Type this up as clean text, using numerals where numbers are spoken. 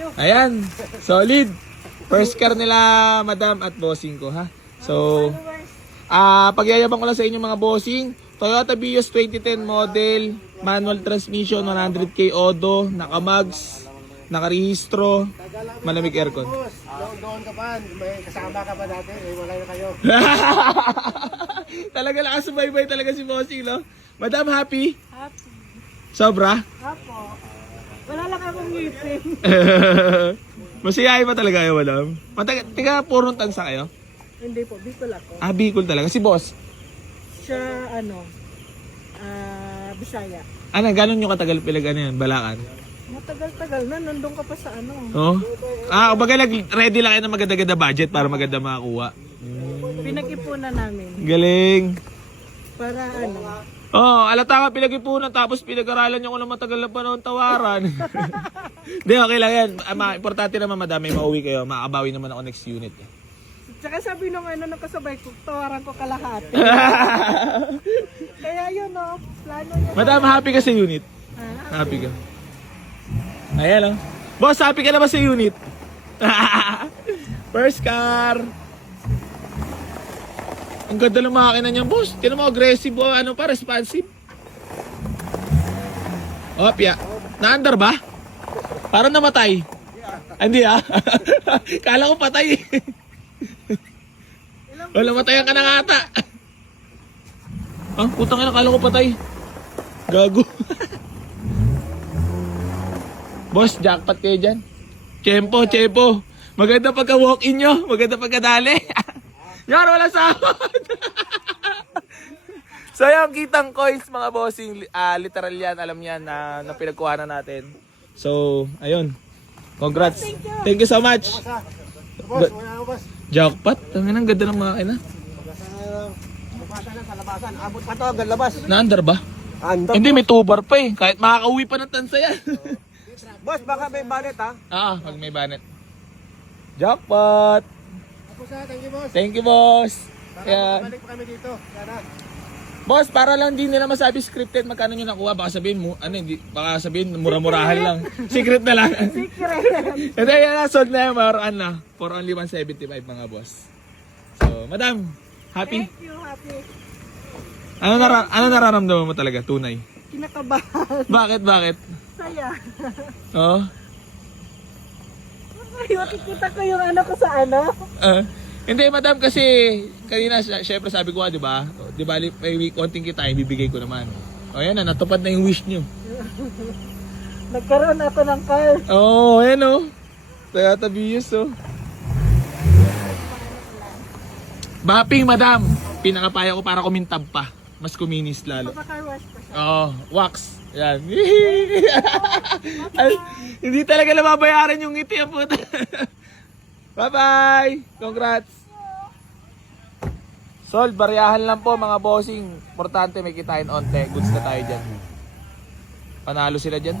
you. Ayan, solid. First car nila, madam at bossing ko, ha? So, pagyayabang ko lang sa inyo mga bossing. Toyota Vios 2010 model, manual transmission, 100k odo, naka-mags, nakarehistro, malamig aircon. Boss, doon ka pa. May kasama ka pa dati. Wala na kayo. Talaga nakasubaybay talaga si bossing, no? Madam, happy? Happy. Sobra? Apo. Wala lang akong ngipin. Masiyahe pa talaga kayo, madam? Tiga purong tansa kayo? Hindi po, Bicol ako. Ah, Bicol talaga. Si boss? Siya, Bisaya. Ano, gano'n nyo katagal yan, Balakan? Matagal-tagal na, nandun ka pa sa Oh? Kumbaga ready lang kayo ng maganda-ganda budget para maganda makakuha. Pinag-ipunan namin. Galing. Para Alata ka pinag-ipunan tapos pinag-aralan nyo ko ng matagal na panahon tawaran. Hindi, okay lang yan. Importante naman madami, mauwi kayo. Makakabawi naman ako next unit. Tsaka sabi nung nakasabay ko, tawaran ko kalahati. Kaya yun plano niya. Madam, happy ka sa unit? Happy ka. Ayan Boss, happy ka na ba sa unit? First car. Ang ganda ng makina niya, boss. Tinan mo, aggressive responsive. Pia. Na-under ba? Parang namatay. Hindi Kala ko patay. Wala, matayan ka na nga ata. Putang ina, kala ko patay. Gago. Boss, jackpot kayo dyan. Tsempo. Maganda pagka walk-in nyo. Maganda pagka dali. Yan, wala sahod. So yung kitang coins mga bossing, literal yan, alam yan na pinagkuhanan natin. So, ayun. Congrats. Thank you so much. Boss, wala boss. Jackpot? Ang ganda ng makina. Bukasan lang sa labasan. Abot pa to, hanggang labas. Na-under ba? Under. Hindi, may tubar pa eh. Kahit makakauwi pa ng tansa yan. Boss, baka may banet Pag may banet. Jackpot! Thank you, boss. Thank you, boss. Balik pa kami dito. Sana. Boss, para lang din nila masabi scripted magkano nyo nakuha. Baka sabihin mo, baka sabihin mura-murahan lang. Secret na lang. Secret. Ito yan sold na yan, for only 175 mga boss. So, madam, happy? Thank you, happy. Ano nararamdaman mo talaga, tunay? Kinakabahan. Bakit? Saya. Oh? Ay, makikita ko yung ko sa Hindi, madam, kasi kanina, syempre sabi ko di ba? Di ba, may konting kita, ibibigay ko naman. Yan natupad na yung wish nyo. Nagkaroon ako ng car. Ayan Toyota Vios Mapping, madam. Pinakapaya ko para kumintab pa. Mas kuminis lalo. Maka-car wash pa siya. Wax. Yan. Hindi talaga nababayaran yung ngiti ang puta. Bye-bye! Congrats! Sold, bariyahan lang po mga bossing. Importante may kitain onte. Goods na tayo dyan. Panalo sila dyan.